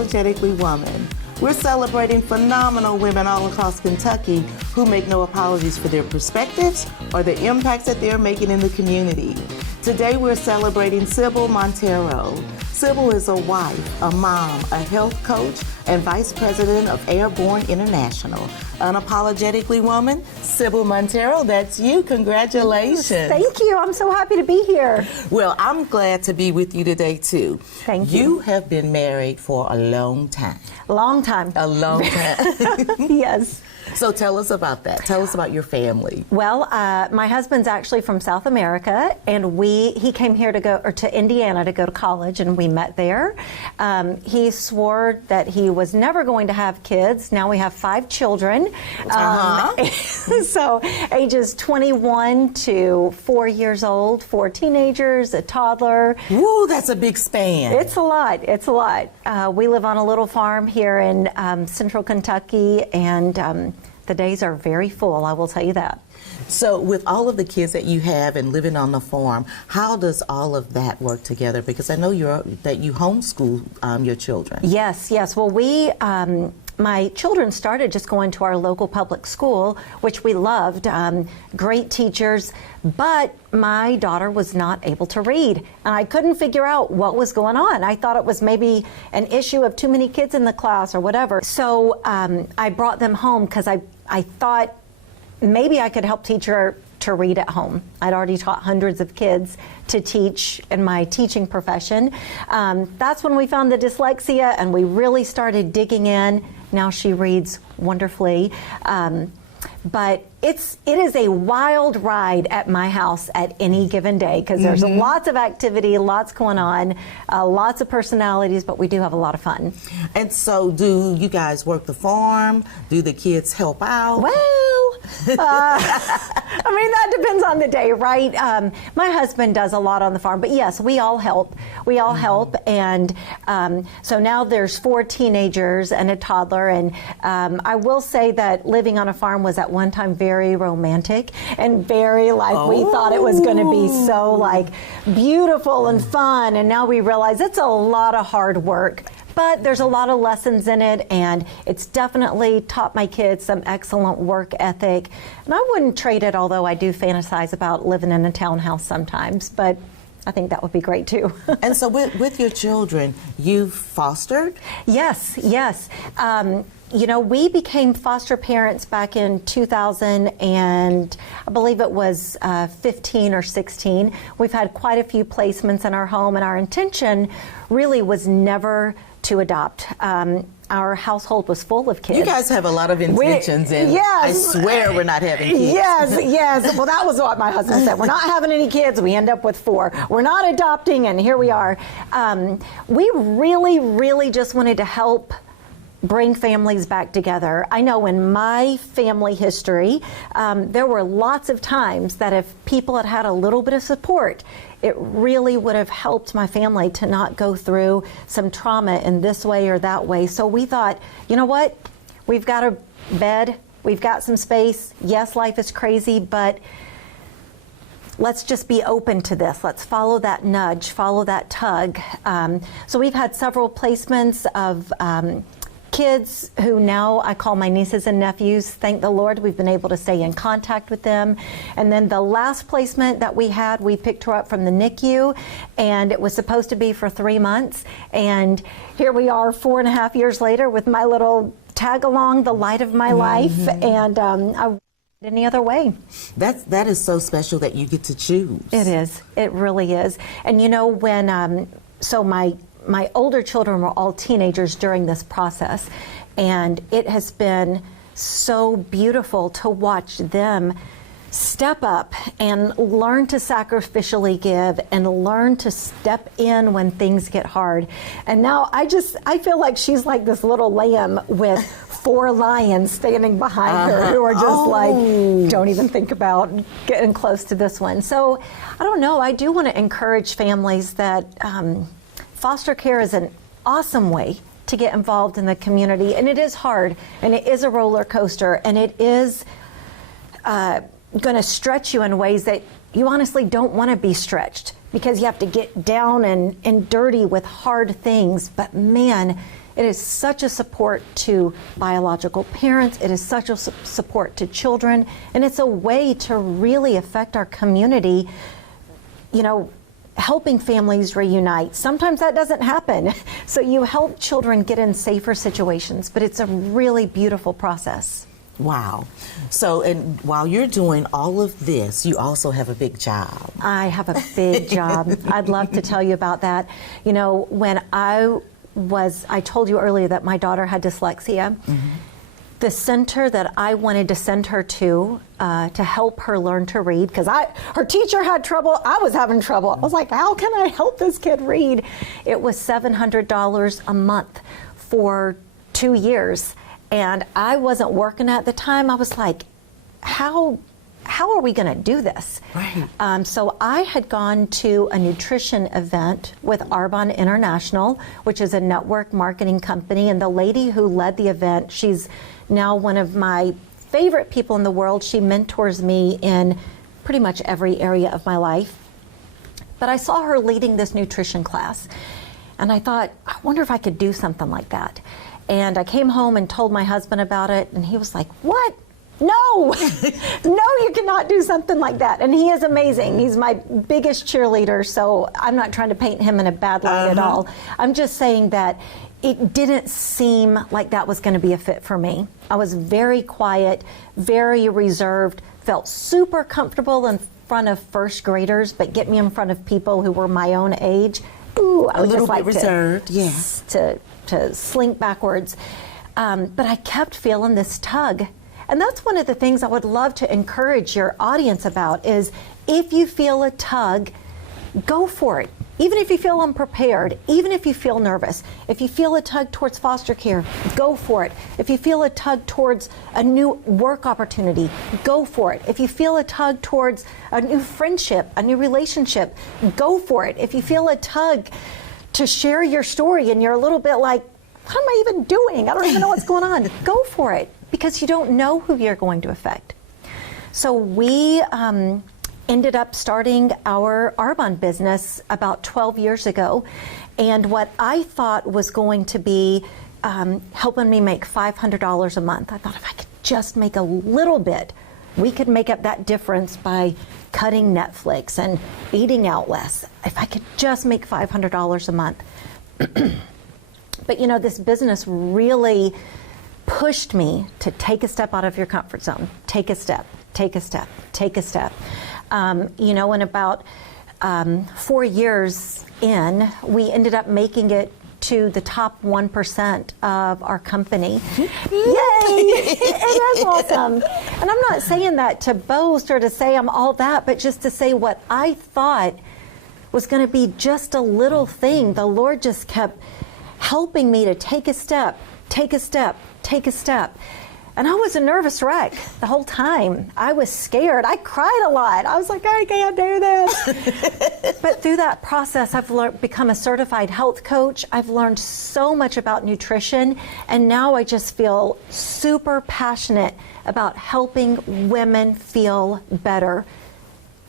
Unapologetically Woman. We're celebrating phenomenal women all across Kentucky who make no apologies for their perspectives or the impacts that they're making in the community. Today we're celebrating Sybil Montero. Sybil is a wife, a mom, a health coach, and vice president of Arbonne International. Unapologetically Woman, Sybil Montero, that's you. Congratulations. Thank you. I'm so happy to be here. Well, I'm glad to be with you today, too. Thank you. You have been married for a long time. Long time. A long time. Yes. So tell us about that. Tell us about your family. Well, my husband's actually from South America, and he came here to Indiana to go to college, and we met there. He swore that he was never going to have kids. Now we have 5 children. So ages 21 to 4 years old, 4 teenagers, a toddler. Woo, that's a big span. It's a lot. It's a lot. We live on a little farm here in central Kentucky, and the days are very full, I will tell you that. So with all of the kids that you have and living on the farm, how does all of that work together? Because I know that you homeschool your children. Yes, yes. Well, my children started just going to our local public school, which we loved, great teachers, but my daughter was not able to read. And I couldn't figure out what was going on. I thought it was maybe an issue of too many kids in the class or whatever. So I brought them home because I thought maybe I could help teach her to read at home. I'd already taught hundreds of kids to teach in my teaching profession. That's when we found the dyslexia and we really started digging in. Now she reads wonderfully. But it is a wild ride at my house at any given day because there's lots of activity, lots going on, lots of personalities, but we do have a lot of fun. And so do you guys work the farm? Do the kids help out? Well, I mean, that depends on the day, right? My husband does a lot on the farm, but yes, we all help. We all help, and so now there's 4 teenagers and a toddler, and I will say that living on a farm was at one time very romantic and very we thought it was going to be so beautiful and fun, and now we realize it's a lot of hard work. But there's a lot of lessons in it, and it's definitely taught my kids some excellent work ethic. And I wouldn't trade it, although I do fantasize about living in a townhouse sometimes, but I think that would be great too. And so with your children, you've fostered? Yes, yes. You know, we became foster parents back in 2000, and I believe it was 15 or 16. We've had quite a few placements in our home, and our intention really was never to adopt. Our household was full of kids. You guys have a lot of intentions, and yes, I swear we're not having kids. Yes, yes. Well, that was what my husband said. We're not having any kids. We end up with 4. We're not adopting, and here we are. We really, really just wanted to help bring families back together. I know in my family history, there were lots of times that if people had had a little bit of support, it really would have helped my family to not go through some trauma in this way or that way. So we thought, you know what? We've got a bed, we've got some space. Yes, life is crazy, but let's just be open to this. Let's follow that nudge, follow that tug. So we've had several placements of kids who now I call my nieces and nephews. Thank the Lord, we've been able to stay in contact with them. And then the last placement that we had, we picked her up from the NICU, and it was supposed to be for 3 months. And here we are 4.5 years later with my little tag along, the light of my life, and I any other way. That is so special that you get to choose. It is. It really is. And you know, when so my older children were all teenagers during this process, and it has been so beautiful to watch them step up and learn to sacrificially give and learn to step in when things get hard. And now I feel like she's like this little lamb with 4 lions standing behind her who are just don't even think about getting close to this one. So I don't know, I do want to encourage families that foster care is an awesome way to get involved in the community, and it is hard, and it is a roller coaster, and it is going to stretch you in ways that you honestly don't want to be stretched, because you have to get down and dirty with hard things. But man, It is such a support to biological parents. It is such a support to children. And it's a way to really affect our community, you know, helping families reunite. Sometimes that doesn't happen. So you help children get in safer situations, but it's a really beautiful process. Wow. So, and while you're doing all of this, you also have a big job. I have a big job. I'd love to tell you about that. You know, when I told you earlier that my daughter had dyslexia. The center that I wanted to send her to help her learn to read, because her teacher had trouble, I was having trouble. I was like, how can I help this kid read? It was $700 a month for 2 years. And I wasn't working at the time. I was like, how are we going to do this? Right. So I had gone to a nutrition event with Arbonne International, which is a network marketing company. And the lady who led the event, she's now one of my favorite people in the world. She mentors me in pretty much every area of my life. But I saw her leading this nutrition class. And I thought, I wonder if I could do something like that. And I came home and told my husband about it, and he was like, what? No, no, you cannot do something like that. And he is amazing. He's my biggest cheerleader, so I'm not trying to paint him in a bad light at all. I'm just saying that it didn't seem like that was going to be a fit for me. I was very quiet, very reserved, felt super comfortable in front of first graders, but get me in front of people who were my own age. Ooh, I would just like reserved, yes. To slink backwards. But I kept feeling this tug. And that's one of the things I would love to encourage your audience about is if you feel a tug, go for it. Even if you feel unprepared, even if you feel nervous, if you feel a tug towards foster care, go for it. If you feel a tug towards a new work opportunity, go for it. If you feel a tug towards a new friendship, a new relationship, go for it. If you feel a tug to share your story and you're a little bit like, what am I even doing? I don't even know what's going on. Go for it, because you don't know who you're going to affect. So we ended up starting our Arbonne business about 12 years ago. And what I thought was going to be helping me make $500 a month, I thought if I could just make a little bit, we could make up that difference by cutting Netflix and eating out less. If I could just make $500 a month. But you know, this business really pushed me to take a step out of your comfort zone. Take a step, take a step, take a step. You know, in about 4 years in, we ended up making it to the top 1% of our company. Yay! It is awesome. And I'm not saying that to boast or to say I'm all that, but just to say what I thought was going to be just a little thing. The Lord just kept helping me to take a step, take a step, take a step. And I was a nervous wreck the whole time. I was scared. I cried a lot. I was like, I can't do this. But through that process, I've become a certified health coach. I've learned so much about nutrition. And now I just feel super passionate about helping women feel better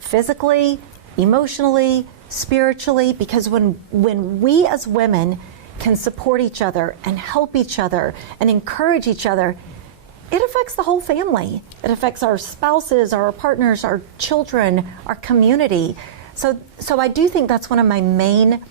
physically, emotionally, spiritually, because when we as women can support each other and help each other and encourage each other, it affects the whole family. It affects our spouses, our partners, our children, our community. So I do think that's one of my main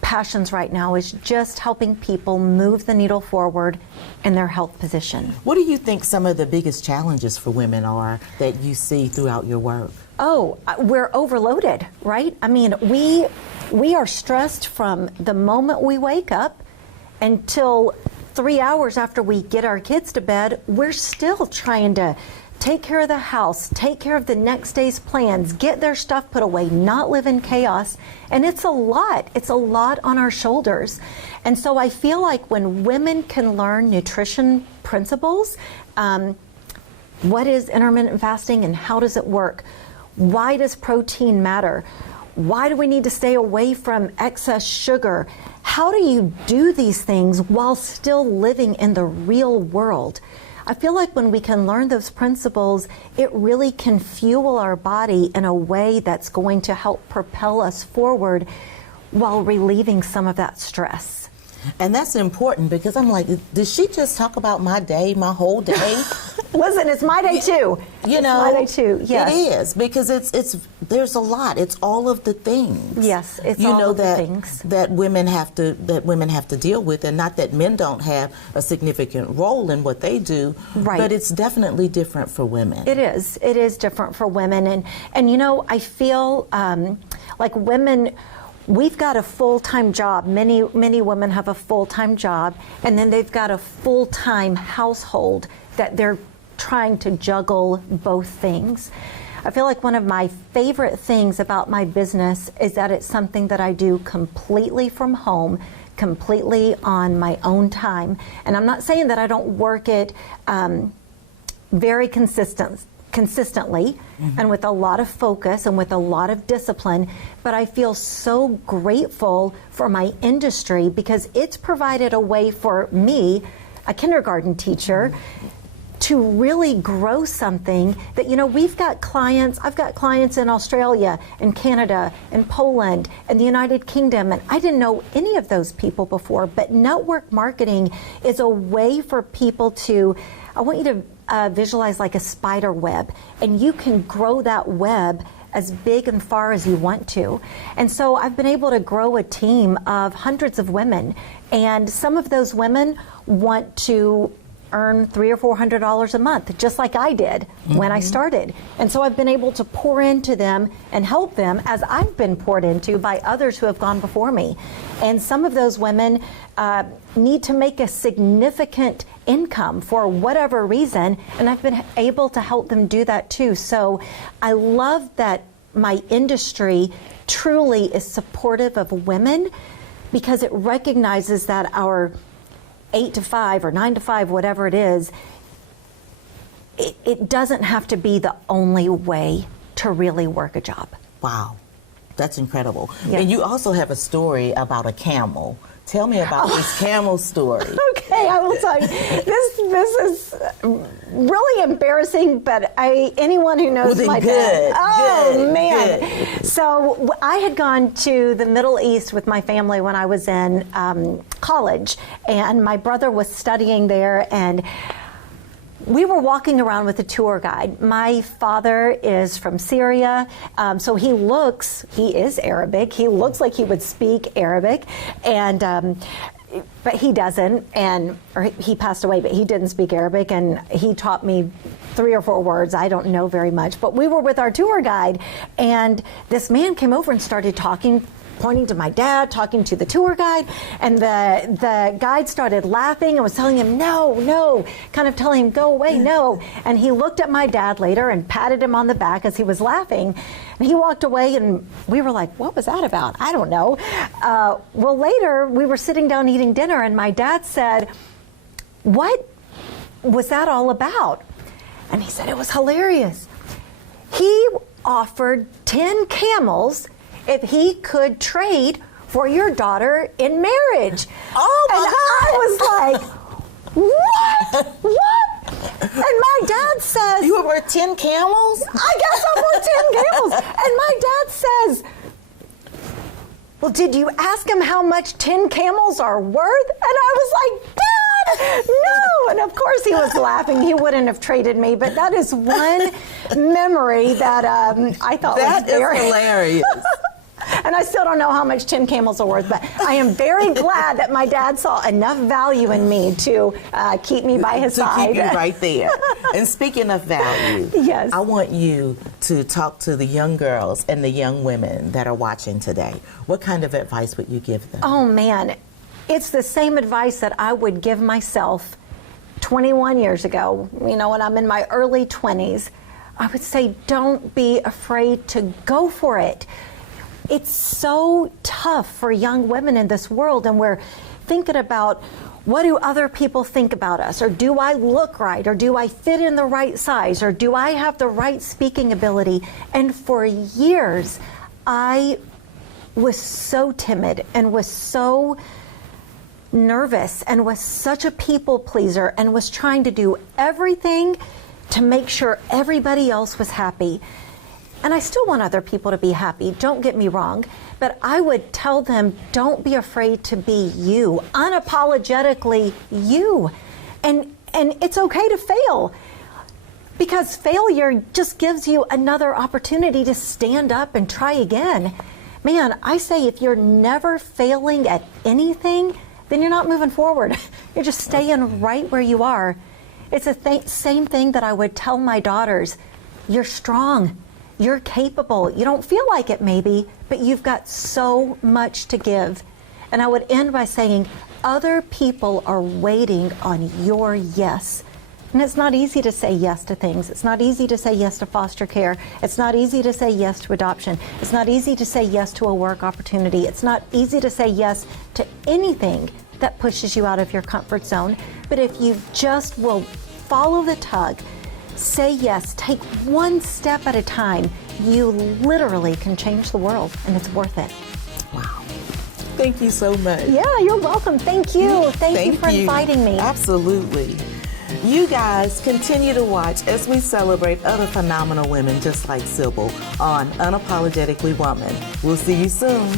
passions right now, is just helping people move the needle forward in their health position. What do you think some of the biggest challenges for women are that you see throughout your work? Oh, we're overloaded, right? I mean, we are stressed from the moment we wake up until 3 hours after we get our kids to bed. We're still trying to take care of the house, take care of the next day's plans, get their stuff put away, not live in chaos. And it's a lot. It's a lot on our shoulders. And so I feel like when women can learn nutrition principles, what is intermittent fasting and how does it work? Why does protein matter? Why do we need to stay away from excess sugar? How do you do these things while still living in the real world? I feel like when we can learn those principles, it really can fuel our body in a way that's going to help propel us forward while relieving some of that stress. And that's important because I'm like, did she just talk about my day, my whole day? Listen, it's my day too. You know, it's my day too. Yes. It is, because it's there's a lot. It's all of the things. Yes, it's you all know of the that things that women have to deal with, and not that men don't have a significant role in what they do, right. But it's definitely different for women. It is. It is different for women, and you know, I feel like women. We've got a full-time job. Many women have a full-time job, and then they've got a full-time household that they're trying to juggle both things. I feel like one of my favorite things about my business is that it's something that I do completely from home, completely on my own time. And I'm not saying that I don't work it very consistently and with a lot of focus and with a lot of discipline, but I feel so grateful for my industry because it's provided a way for me, a kindergarten teacher, to really grow something that, you know, we've got clients, I've got clients in Australia and Canada and Poland and the United Kingdom, and I didn't know any of those people before, but network marketing is a way for people to, I want you to visualize like a spider web, and you can grow that web as big and far as you want to. And so I've been able to grow a team of hundreds of women, and some of those women want to earn $300 or $400 a month, just like I did when I started. And so I've been able to pour into them and help them as I've been poured into by others who have gone before me. And some of those women need to make a significant income for whatever reason, and I've been able to help them do that too. So I love that my industry truly is supportive of women because it recognizes that our 8 to 5 or 9 to 5, whatever it is, it doesn't have to be the only way to really work a job. Wow, that's incredible. Yes. And you also have a story about a camel. Tell me about this camel story. Okay, I will tell you. This is really embarrassing, but anyone who knows my dad. Oh, man. Good. So I had gone to the Middle East with my family when I was in college, and my brother was studying there, and we were walking around with a tour guide. My father is from Syria, so he is Arabic. He looks like he would speak Arabic, and but he doesn't, or he passed away, but he didn't speak Arabic, and he taught me 3 or 4 words. I don't know very much, but we were with our tour guide, and this man came over and started talking, pointing to my dad, talking to the tour guide, and the guide started laughing and was telling him, no, kind of telling him, go away, no. And he looked at my dad later and patted him on the back as he was laughing. And he walked away, and we were like, what was that about? I don't know. Well, later, we were sitting down eating dinner, and my dad said, what was that all about? And he said, it was hilarious. He offered 10 camels if he could trade for your daughter in marriage. Oh, my and God. I was like, what? And my dad says... You were worth 10 camels? I guess I'm worth 10 camels. And my dad says, well, did you ask him how much 10 camels are worth? And I was like, Dad, no. And of course he was laughing. He wouldn't have traded me. But that is one memory that I thought was very... That is hilarious. And I still don't know how much 10 camels are worth, but I am very glad that my dad saw enough value in me to keep me by his side. To keep you right there. And speaking of value, yes. I want you to talk to the young girls and the young women that are watching today. What kind of advice would you give them? Oh, man. It's the same advice that I would give myself 21 years ago, you know, when I'm in my early 20s. I would say, don't be afraid to go for it. It's so tough for young women in this world, and we're thinking about, what do other people think about us? Or do I look right? Or do I fit in the right size? Or do I have the right speaking ability? And for years, I was so timid and was so nervous and was such a people pleaser and was trying to do everything to make sure everybody else was happy. And I still want other people to be happy, don't get me wrong, but I would tell them, don't be afraid to be you, unapologetically you. And it's okay to fail, because failure just gives you another opportunity to stand up and try again. Man, I say if you're never failing at anything, then you're not moving forward. You're just staying right where you are. It's the same thing that I would tell my daughters. You're strong. You're capable. You don't feel like it maybe, but you've got so much to give. And I would end by saying, other people are waiting on your yes. And it's not easy to say yes to things. It's not easy to say yes to foster care. It's not easy to say yes to adoption. It's not easy to say yes to a work opportunity. It's not easy to say yes to anything that pushes you out of your comfort zone. But if you just will follow the tug, say yes, take one step at a time, you literally can change the world, and it's worth it. Wow. Thank you so much. Yeah, you're welcome. Thank you. Thank you for inviting me. Absolutely. You guys continue to watch as we celebrate other phenomenal women just like Sybil on Unapologetically Woman. We'll see you soon.